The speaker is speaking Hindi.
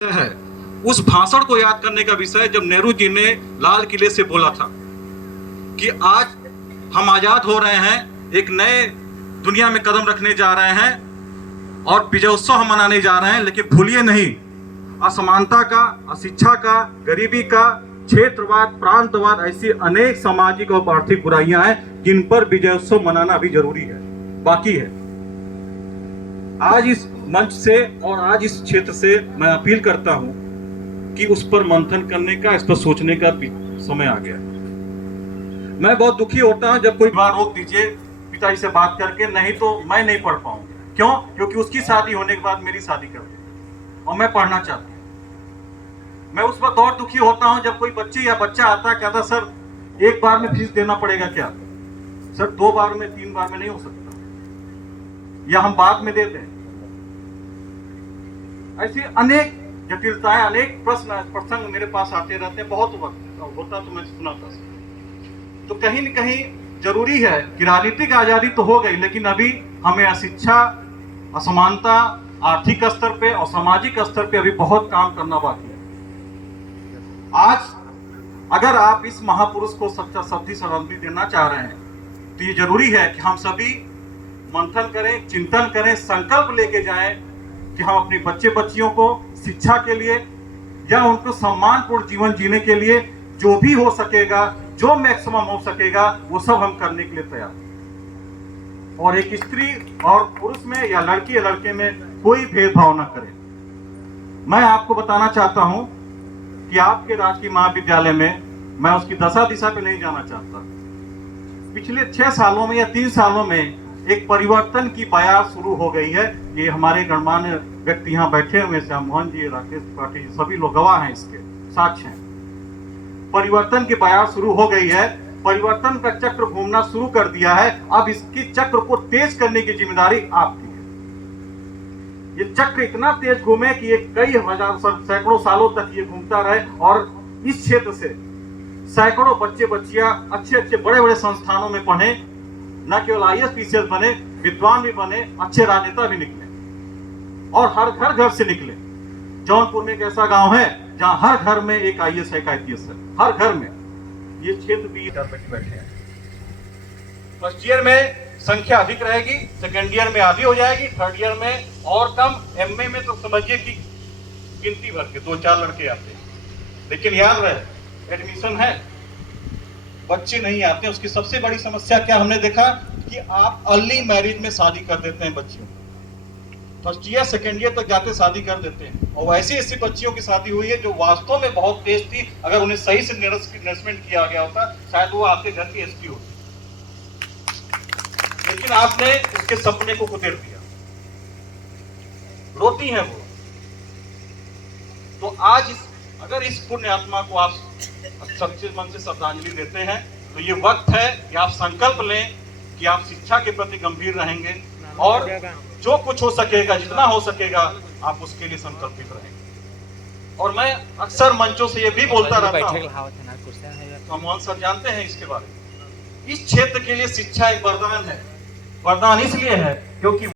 है उस भाषण को याद करने का विषय जब नेहरू जी ने लाल किले से बोला था कि आज हम आजाद हो रहे हैं, एक नए दुनिया में कदम रखने जा रहे हैं और विजयोत्सव हम मनाने जा रहे हैं। लेकिन भूलिए नहीं, असमानता का, अशिक्षा का, गरीबी का, क्षेत्रवाद, प्रांतवाद, ऐसी अनेक सामाजिक और आर्थिक बुराइयां हैं जिन पर विजयोत्सव मनाना भी जरूरी है, बाकी है। आज इस मंच से और आज इस क्षेत्र से मैं अपील करता हूं कि उस पर मंथन करने का, इस पर सोचने का समय आ गया। मैं बहुत दुखी होता हूं जब कोई बार रोक दीजिए पिताजी से बात करके, नहीं तो मैं नहीं पढ़ पाऊंगा। क्यों? क्योंकि उसकी शादी होने के बाद मेरी शादी कर दी और मैं पढ़ना चाहती हूं। मैं उस वक्त और दुखी होता हूं जब कोई बच्ची या बच्चा आता है, कहता सर एक बार में फीस देना पड़ेगा क्या? सर 2 बार में, 3 बार में नहीं हो सकता, या हम बाद में देते हैं। ऐसी अनेक जटिलताएं, अनेक प्रसंग मेरे पास आते रहते हैं। बहुत वक्त होता तो मैं सुनाता। तो कहीं न कहीं जरूरी है कि राजनीतिक आजादी तो हो गई, लेकिन अभी हमें अशिक्षा, असमानता, आर्थिक स्तर पे और सामाजिक स्तर पे अभी बहुत काम करना बाकी है। आज अगर आप इस महापुरुष को सच्चा शक्ति श्रद्धांजलि देना चाह रहे हैं तो ये जरूरी है कि हम सभी मंथन करें, चिंतन करें, संकल्प लेके जाएं कि हम अपने बच्चे बच्चियों को शिक्षा के लिए या उनको सम्मानपूर्ण जीवन जीने के लिए जो भी हो सकेगा, जो मैक्सिमम हो सकेगा, वो सब हम करने के लिए तैयार हैं। और एक स्त्री और पुरुष में या लड़की या लड़के में कोई भेदभाव न करें। मैं आपको बताना चाहता हूं कि आपके राजकीय महाविद्यालय में, मैं उसकी दशा दिशा पे नहीं जाना चाहता, पिछले 6 सालों में या 3 सालों में एक परिवर्तन की बयार शुरू हो गई है। ये हमारे गणमान्य व्यक्ति यहाँ बैठे हुए, श्याम मोहन जी, राकेश पाटिल, सभी लोग गवाह हैं, इसके साक्ष्य हैं। परिवर्तन की बयार शुरू हो गई है, परिवर्तन का चक्र घूमना शुरू कर दिया है। अब इसकी चक्र को तेज करने की जिम्मेदारी आपकी है। ये चक्र इतना तेज घूमे कि ये कई हजार, सैकड़ों सालों तक ये घूमता रहे और इस क्षेत्र से सैकड़ों बच्चे बच्चियां अच्छे अच्छे बड़े बड़े संस्थानों में पढ़े, न केवल IAS PCS बने, विद्वान भी बने, अच्छे राजनेता भी निकले और हर घर से निकले। जौनपुर में एक ऐसा गांव है जहां हर घर में एक IAS है, एक IPS है, हर घर में। ये क्षेत्र भी बैठे हैं। फर्स्ट ईयर में संख्या अधिक रहेगी, सेकेंड ईयर में आधी हो जाएगी, थर्ड ईयर में और कम, MA में तो समझिए कि गिनती भर के 2-4 लड़के आते हैं। लेकिन याद रहे, एडमिशन है, बच्चे नहीं आते। उसकी सबसे बड़ी समस्या क्या हमने देखा कि आप अर्ली मैरिज में शादी कर देते हैं बच्चियों। फर्स्ट ईयर सेकेंड ईयर तक जाते शादी कर देते हैं, और ऐसी ऐसी बच्चियों की शादी हुई है जो वास्तव में बहुत तेज थी। अगर उन्हें सही से नर्समेंट किया गया होता, शायद वो आपके घर की SP होती। लेकिन आपने उसके सपने को कुचल दिया। रोती हैं वो। तो आज अगर इस पुण्य आत्मा को आप सच्चे मन से श्रद्धांजलि देते हैं तो ये वक्त है कि आप संकल्प लें कि आप शिक्षा के प्रति गंभीर रहेंगे और जो कुछ हो सकेगा, जितना हो सकेगा, आप उसके लिए संकल्पित रहेंगे। और मैं अक्सर मंचों से ये भी बोलता रहता हूं, मोहन सर जानते हैं इसके बारे में, इस क्षेत्र के लिए शिक्षा एक वरदान है। वरदान इसलिए है क्योंकि